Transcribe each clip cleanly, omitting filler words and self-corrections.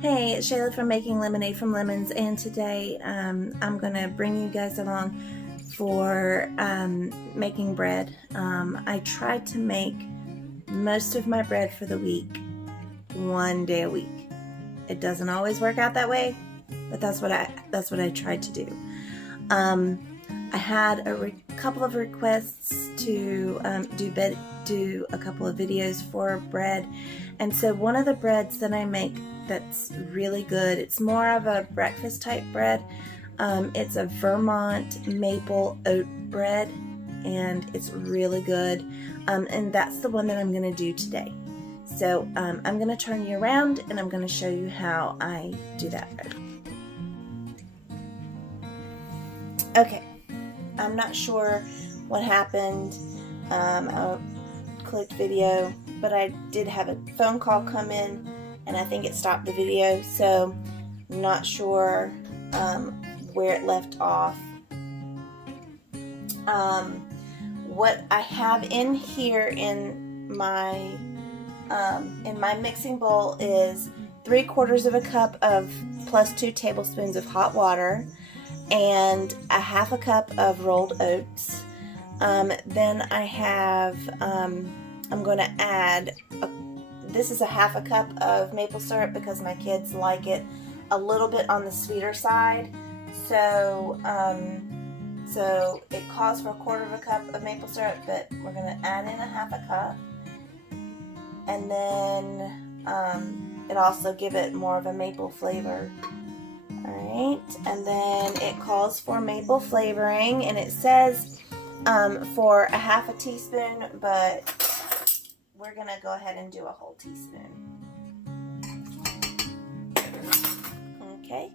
Hey, it's Shayla from Making Lemonade from Lemons, and today I'm going to bring you guys along for making bread. I try to make most of my bread for the week, one day a week. It doesn't always work out that way, but that's what I tried to do. I had a couple of requests to do a couple of videos for bread, and so one of the breads that I make that's really good, it's more of a breakfast type bread. It's a Vermont maple oat bread, and it's really good, and that's the one that I'm going to do today. So I'm going to turn you around and I'm going to show you how I do that bread. Okay, I'm not sure what happened. I clicked video, but I did have a phone call come in and I think it stopped the video, so I'm not sure where it left off. What I have in here in my mixing bowl is 3/4 of a cup of plus 2 tablespoons of hot water and a 1/2 cup of rolled oats. Then I have, I'm going to add, this is a 1/2 cup of maple syrup because my kids like it a little bit on the sweeter side. So, so it calls for 1/4 cup of maple syrup, but we're going to add in a 1/2 cup. And then it also give it more of a maple flavor. Alright, and then it calls for maple flavoring, and it says for a 1/2 teaspoon, but we're going to go ahead and do a whole teaspoon. Okay,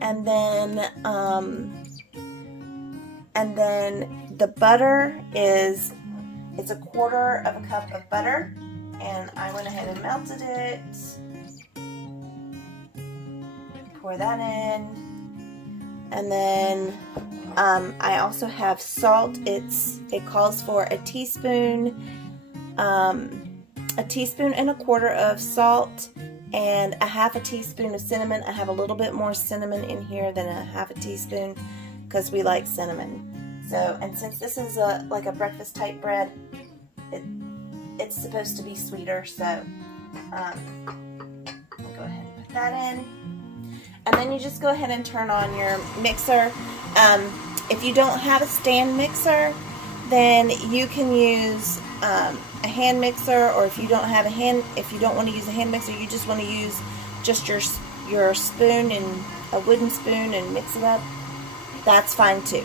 and then the butter is, it's a 1/4 of a cup of butter, and I went ahead and melted it. Pour that in, and then I also have salt. It calls for a teaspoon and a 1/4 of salt and a 1/2 teaspoon of cinnamon. I have a little bit more cinnamon in here than a 1/2 teaspoon because we like cinnamon. So, and since this is like a breakfast type bread, it's supposed to be sweeter. So I'll go ahead and put that in. And then you just go ahead and turn on your mixer. If you don't have a stand mixer, then you can use a hand mixer, or if you don't want to use a hand mixer, you just want to use just your spoon and a wooden spoon and mix it up, that's fine too.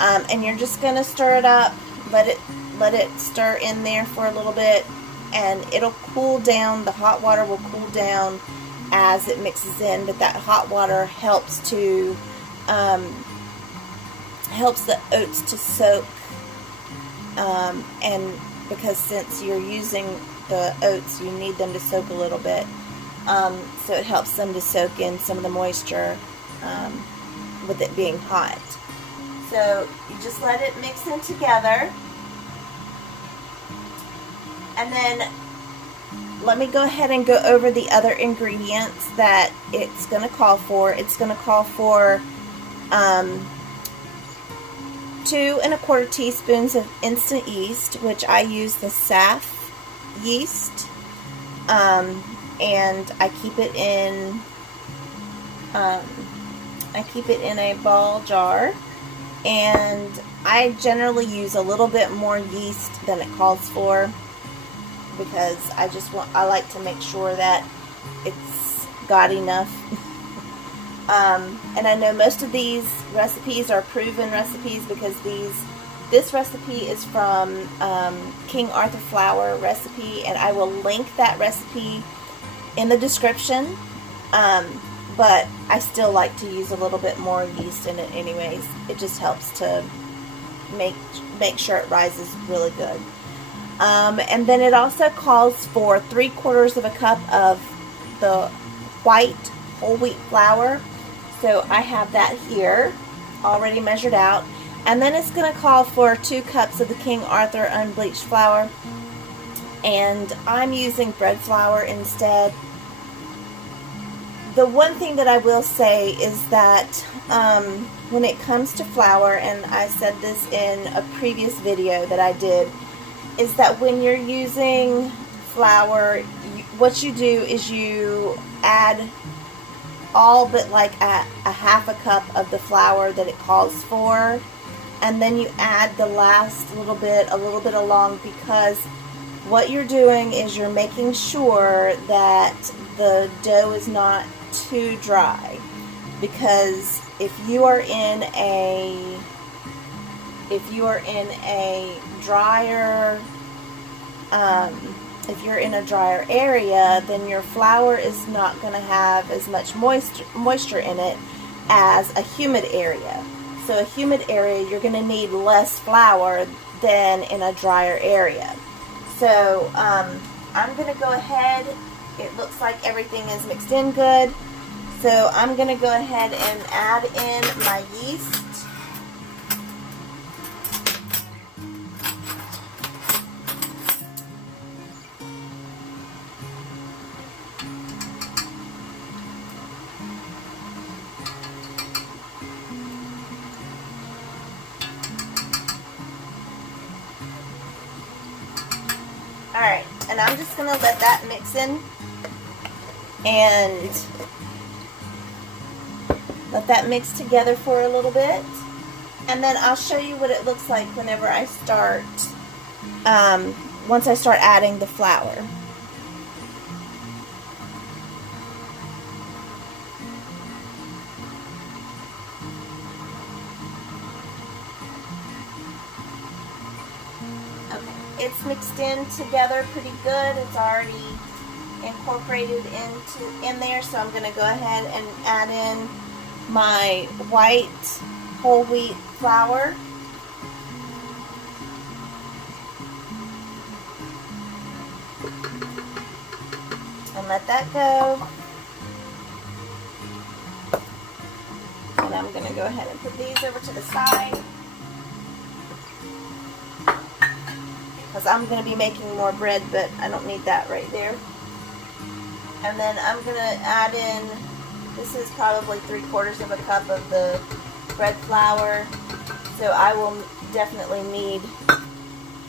And you're just gonna stir it up, let it stir in there for a little bit, and it'll cool down. The hot water will cool down as it mixes in, but that hot water helps to helps the oats to soak, and because since you're using the oats, you need them to soak a little bit, so it helps them to soak in some of the moisture with it being hot. So you just let it mix in together, and then let me go ahead and go over the other ingredients that it's going to call for. It's going to call for 2 1/4 teaspoons of instant yeast, which I use the SAF yeast, and I keep it in a ball jar, and I generally use a little bit more yeast than it calls for, because I like to make sure that it's got enough. And I know most of these recipes are proven recipes, because this recipe is from King Arthur flour recipe, and I will link that recipe in the description. But I still like to use a little bit more yeast in it anyways. It just helps to make sure it rises really good. And then it also calls for 3/4 of a cup of the white whole wheat flour. So I have that here already measured out. And then it's going to call for 2 cups of the King Arthur unbleached flour. And I'm using bread flour instead. the one thing that I will say is that when it comes to flour, and I said this in a previous video that I did, is that when you're using flour, what you do is you add all but like a half a cup of the flour that it calls for, and then you add the last little bit a little bit along, because what you're doing is you're making sure that the dough is not too dry. Because if you are in a drier if you're in a drier area, then your flour is not going to have as much moisture in it as a humid area. So a humid area, you're going to need less flour than in a drier area. So I'm going to go ahead. It looks like everything is mixed in good. So I'm going to go ahead and add in my yeast. Alright, and I'm just going to let that mix in and let that mix together for a little bit. And then I'll show you what it looks like whenever I start, once I start adding the flour. It's mixed in together pretty good. It's already incorporated in there, so I'm going to go ahead and add in my white whole wheat flour. And let that go. And I'm going to go ahead and put these over to the side, because I'm going to be making more bread, but I don't need that right there. And then I'm going to add in, this is probably 3/4 of a cup of the bread flour, so I will definitely need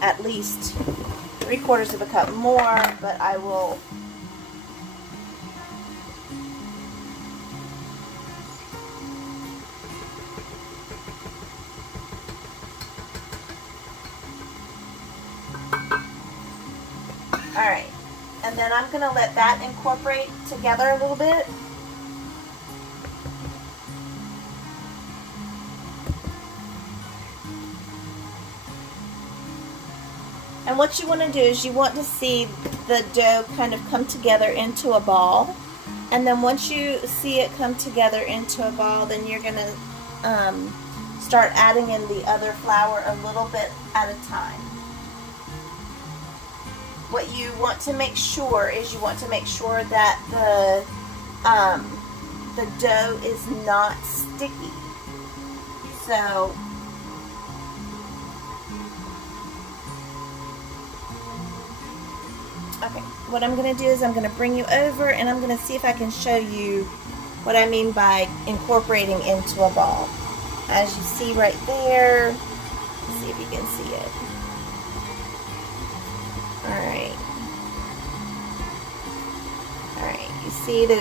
at least 3/4 of a cup more, but I will Alright, and then I'm going to let that incorporate together a little bit. And what you want to do is you want to see the dough kind of come together into a ball. And then once you see it come together into a ball, then you're going to start adding in the other flour a little bit at a time. What you want to make sure is you want to make sure that the dough is not sticky. So okay, what I'm going to do is I'm going to bring you over and I'm going to see if I can show you what I mean by incorporating into a ball. As you see right there, let's see if you can see it. Alright, you see that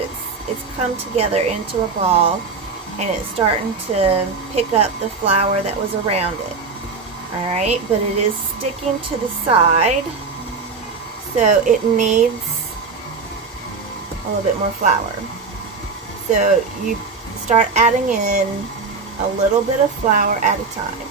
it's come together into a ball, and it's starting to pick up the flour that was around it. Alright, but it is sticking to the side, so it needs a little bit more flour. So you start adding in a little bit of flour at a time.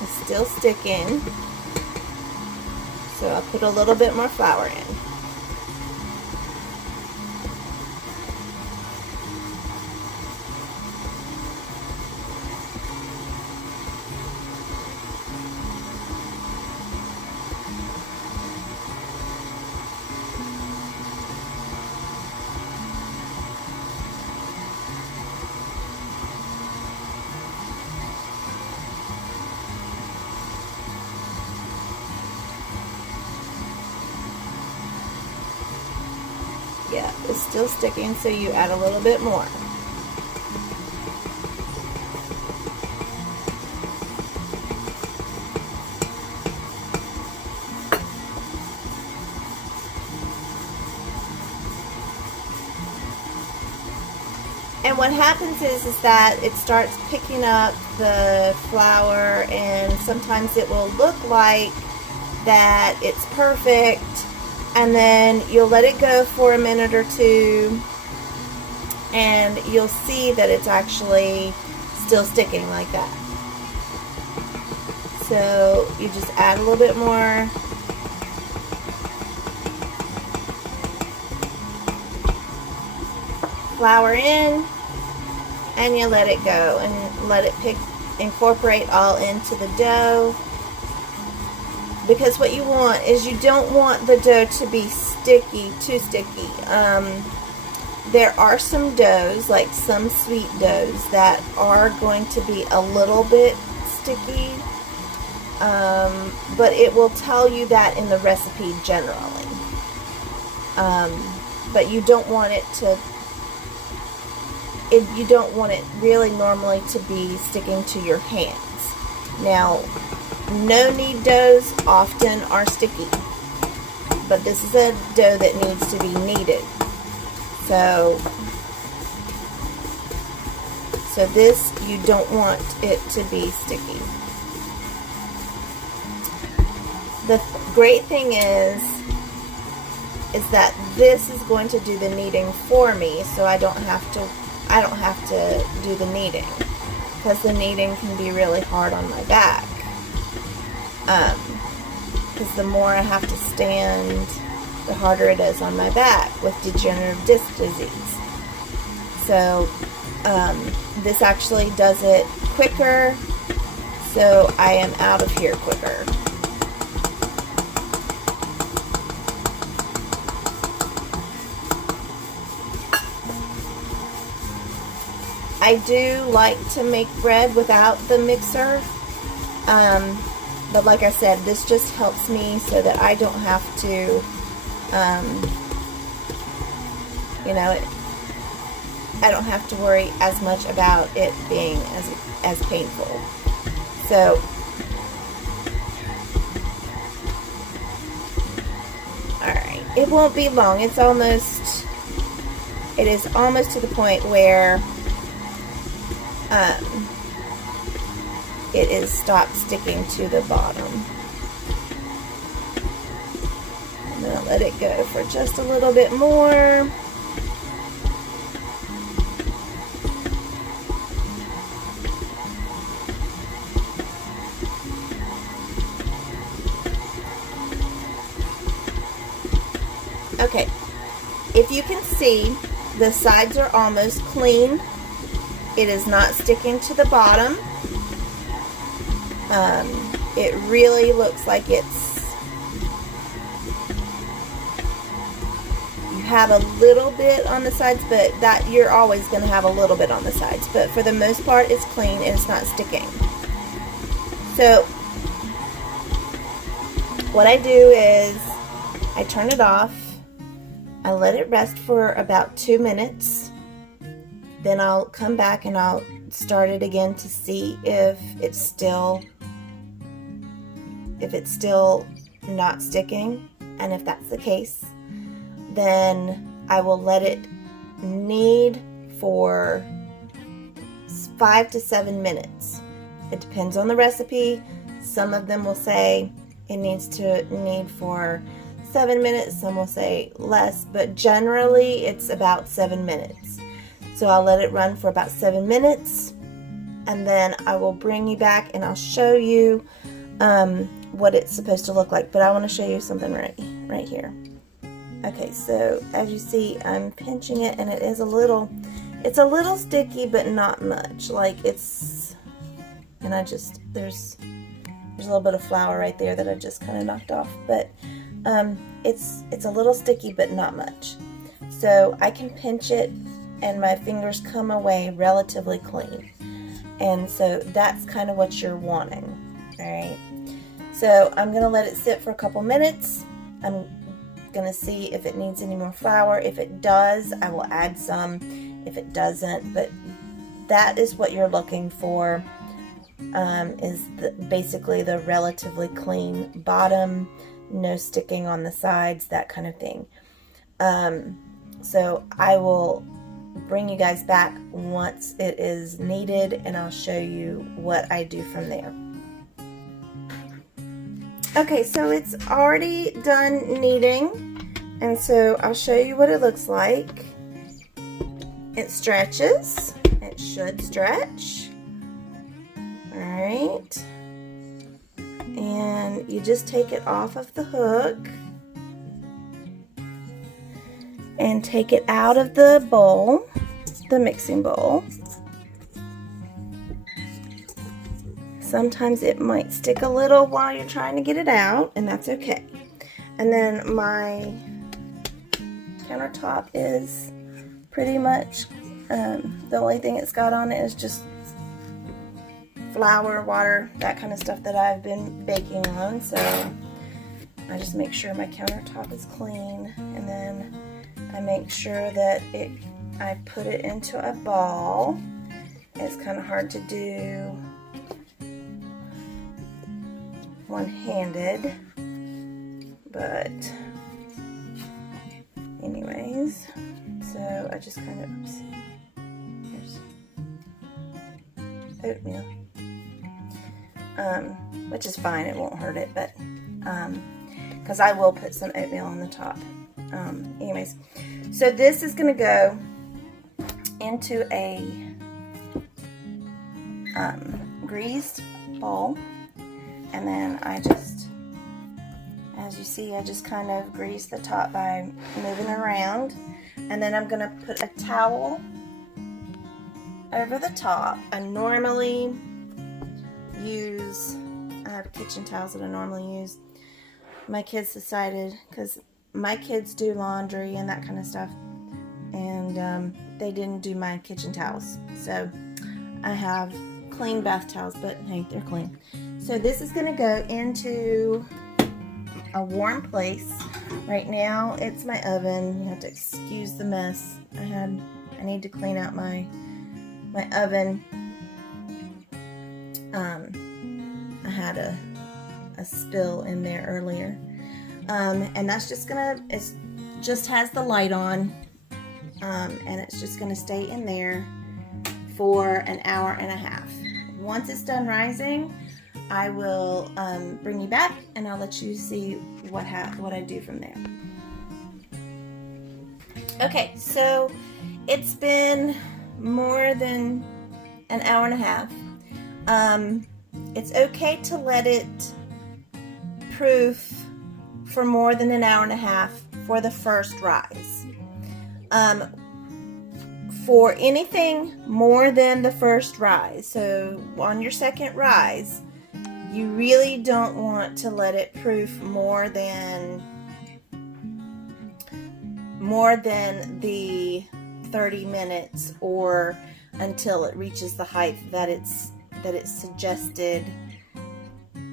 It's still sticking, so I'll put a little bit more flour in. Yeah, it's still sticking, so you add a little bit more. And what happens is that it starts picking up the flour, and sometimes it will look like that it's perfect, and then you'll let it go for a minute or two, and you'll see that it's actually still sticking like that. So you just add a little bit more. Flour in, and you let it go and let it incorporate all into the dough. Because what you want is, you don't want the dough to be sticky, too sticky. There are some doughs, like some sweet doughs, that are going to be a little bit sticky, but it will tell you that in the recipe generally. But you don't want it to, you don't want it really normally to be sticking to your hands. Now, no knead doughs often are sticky, but this is a dough that needs to be kneaded. So this, you don't want it to be sticky. The great thing is that this is going to do the kneading for me, so I don't have to do the kneading, because the kneading can be really hard on my back. Because the more I have to stand, the harder it is on my back with degenerative disc disease. So this actually does it quicker, so I am out of here quicker. I do like to make bread without the mixer, but like I said, this just helps me so that I don't have to, I don't have to worry as much about it being as painful. So, alright, it won't be long. It is almost to the point where it is stopped sticking to the bottom. I'm going to let it go for just a little bit more. Okay, if you can see, the sides are almost clean. It is not sticking to the bottom. It really looks like you have a little bit on the sides, but that you're always going to have a little bit on the sides. But for the most part, it's clean and it's not sticking. So what I do is I turn it off. I let it rest for about 2 minutes. Then I'll come back and I'll start it again to see if it's still not sticking. And if that's the case, then I will let it knead for 5 to 7 minutes. It depends on the recipe. Some of them will say it needs to knead for 7 minutes, some will say less, but generally it's about 7 minutes. So I'll let it run for about 7 minutes, and then I will bring you back and I'll show you what it's supposed to look like. But I want to show you something right here. Okay, so as you see, I'm pinching it, and it's a little sticky, but not much. Like there's a little bit of flour right there that I just kind of knocked off, but it's a little sticky, but not much. So I can pinch it and my fingers come away relatively clean. And so that's kind of what you're wanting. Alright, so I'm going to let it sit for a couple minutes. I'm gonna see if it needs any more flour. If it does, I will add some. If it doesn't, but that is what you're looking for, is basically the relatively clean bottom, no sticking on the sides, that kind of thing. So I will bring you guys back once it is kneaded, and I'll show you what I do from there. Okay, so it's already done kneading, and so I'll show you what it looks like. It stretches. It should stretch. All right. And you just take it off of the hook and take it out of the bowl, the mixing bowl. Sometimes it might stick a little while you're trying to get it out, and that's okay. And then my countertop is pretty much, the only thing it's got on it is just flour, water, that kind of stuff that I've been baking on. So I just make sure my countertop is clean, and then I make sure that I put it into a ball. It's kind of hard to do one-handed, but anyways, so I just kind of, oops, here's oatmeal, which is fine, it won't hurt it, but because I will put some oatmeal on the top. Anyways, so this is going to go into a greased bowl, and then I just, as you see, I just kind of grease the top by moving around, and then I'm going to put a towel over the top. I normally use, I have kitchen towels that I normally use. My kids decided, because my kids do laundry and that kind of stuff, and they didn't do my kitchen towels, so I have clean bath towels, but hey, they're clean. So this is going to go into a warm place. Right now it's my oven. You have to excuse the mess. I need to clean out my oven. I had a spill in there earlier. And that's just gonna, it just has the light on, and it's just gonna stay in there for an hour and a half. Once it's done rising, I will bring you back, and I'll let you see what I do from there. Okay, so it's been more than an hour and a half. It's okay to let it proof for more than an hour and a half for the first rise. For anything more than the first rise, so on your second rise, you really don't want to let it proof more than the 30 minutes or until it reaches the height that it's suggested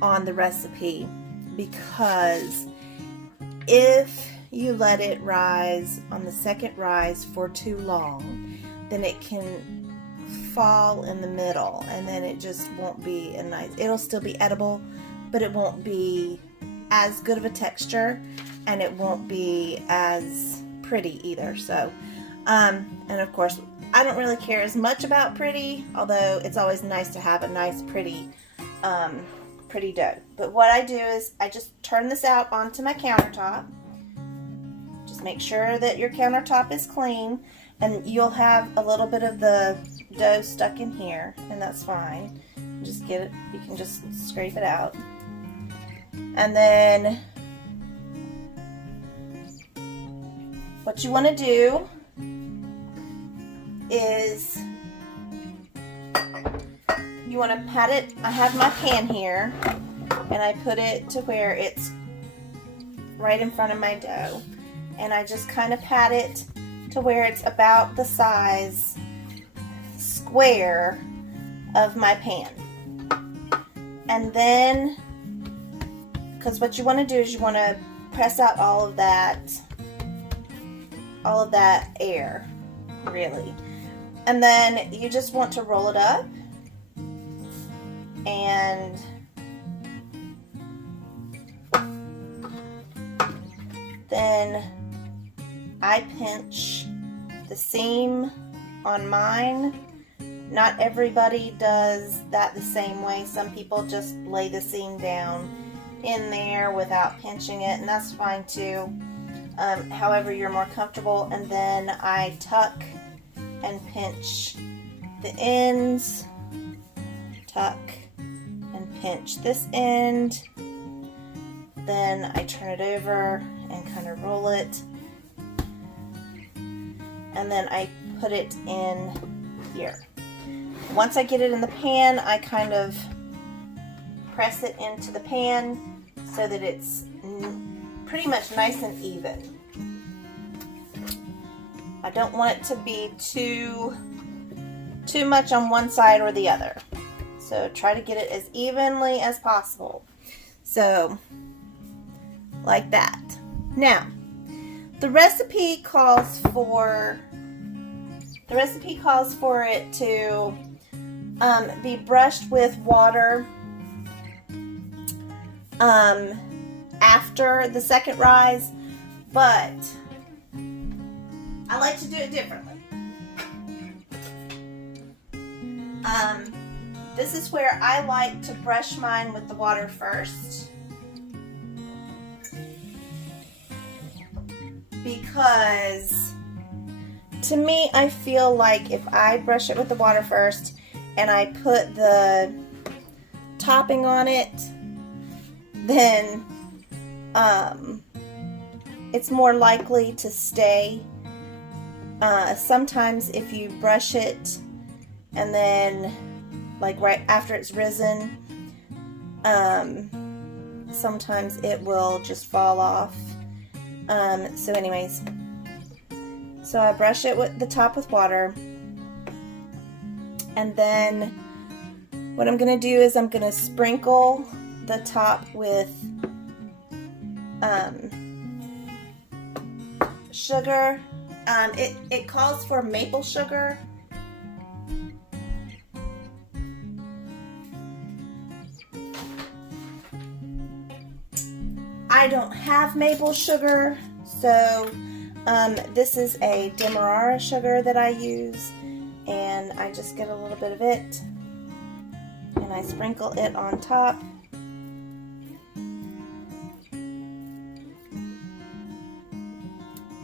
on the recipe, because if you let it rise on the second rise for too long, then it can fall in the middle, and then it just won't be a nice, it'll still be edible, but it won't be as good of a texture, and it won't be as pretty either. So and of course I don't really care as much about pretty, although it's always nice to have a nice pretty dough. But what I do is I just turn this out onto my countertop. Just make sure that your countertop is clean, and you'll have a little bit of the dough stuck in here, and that's fine. Just get it, you can just scrape it out. And then what you want to do is you want to pat it. I have my pan here, and I put it to where it's right in front of my dough, and I just kind of pat it to where it's about the size square of my pan. And then, because what you want to do is you want to press out all of that air, really. And then you just want to roll it up, and then I pinch the seam on mine. Not everybody does that the same way. Some people just lay the seam down in there without pinching it, and that's fine too. However you're more comfortable. And then I tuck and pinch the ends, tuck and pinch this end. Then I turn it over and kind of roll it, and then I put it in here. Once I get it in the pan, I kind of press it into the pan so that it's pretty much nice and even. I don't want it to be too much on one side or the other. So try to get it as evenly as possible. So, like that. Now, the recipe calls for it to be brushed with water after the second rise, but I like to do it differently. This is where I like to brush mine with the water first, because to me, I feel like if I brush it with the water first and I put the topping on it, then it's more likely to stay. Sometimes if you brush it and then, like right after it's risen, sometimes it will just fall off. So anyways, so I brush it with the top with water, and then what I'm going to do is I'm going to sprinkle the top with sugar. It calls for maple sugar. I don't have maple sugar, so this is a demerara sugar that I use, and I just get a little bit of it and I sprinkle it on top.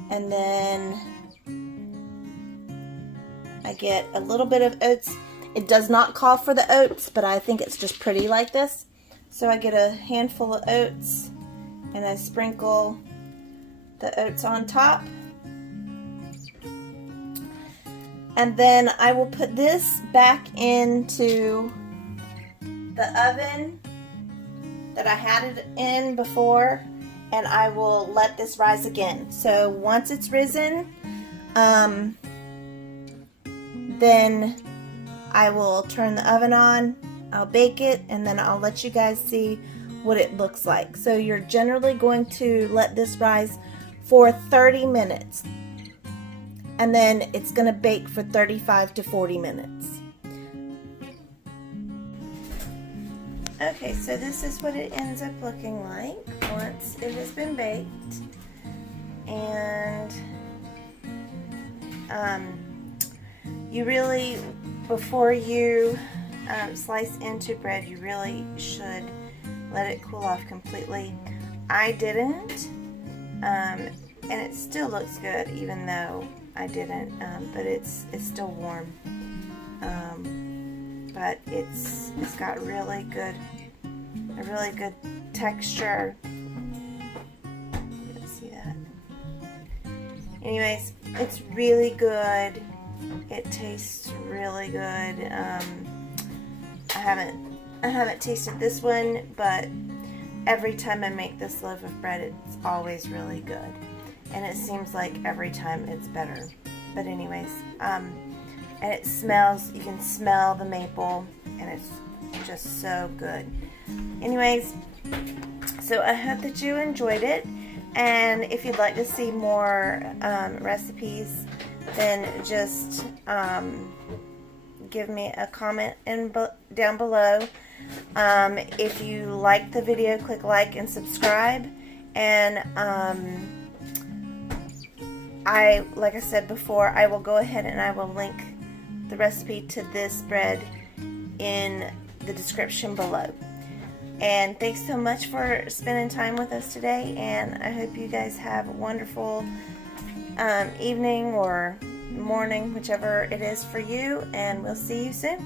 And then I get a little bit of oats. It does not call for the oats, but I think it's just pretty like this. So I get a handful of oats and I sprinkle the oats on top. And then I will put this back into the oven that I had it in before, and I will let this rise again. So once it's risen, then I will turn the oven on, I'll bake it, and then I'll let you guys see what it looks like. So you're generally going to let this rise for 30 minutes, and then it's going to bake for 35 to 40 minutes. Okay, so this is what it ends up looking like once it has been baked. And you really, before you slice into bread, you really should let it cool off completely. I didn't, and it still looks good even though I didn't, but it's still warm. But it's got a really good texture. You see that? Anyways, it's really good. It tastes really good. I haven't tasted this one, but every time I make this loaf of bread, it's always really good. And it seems like every time it's better. But anyways, and it smells, you can smell the maple, and it's just so good. Anyways, so I hope that you enjoyed it. And if you'd like to see more recipes, then just give me a comment down below. If you like the video, click like and subscribe. And like I said before, I will go ahead and I will link the recipe to this bread in the description below. And thanks so much for spending time with us today, and I hope you guys have a wonderful evening or morning, whichever it is for you, and we'll see you soon.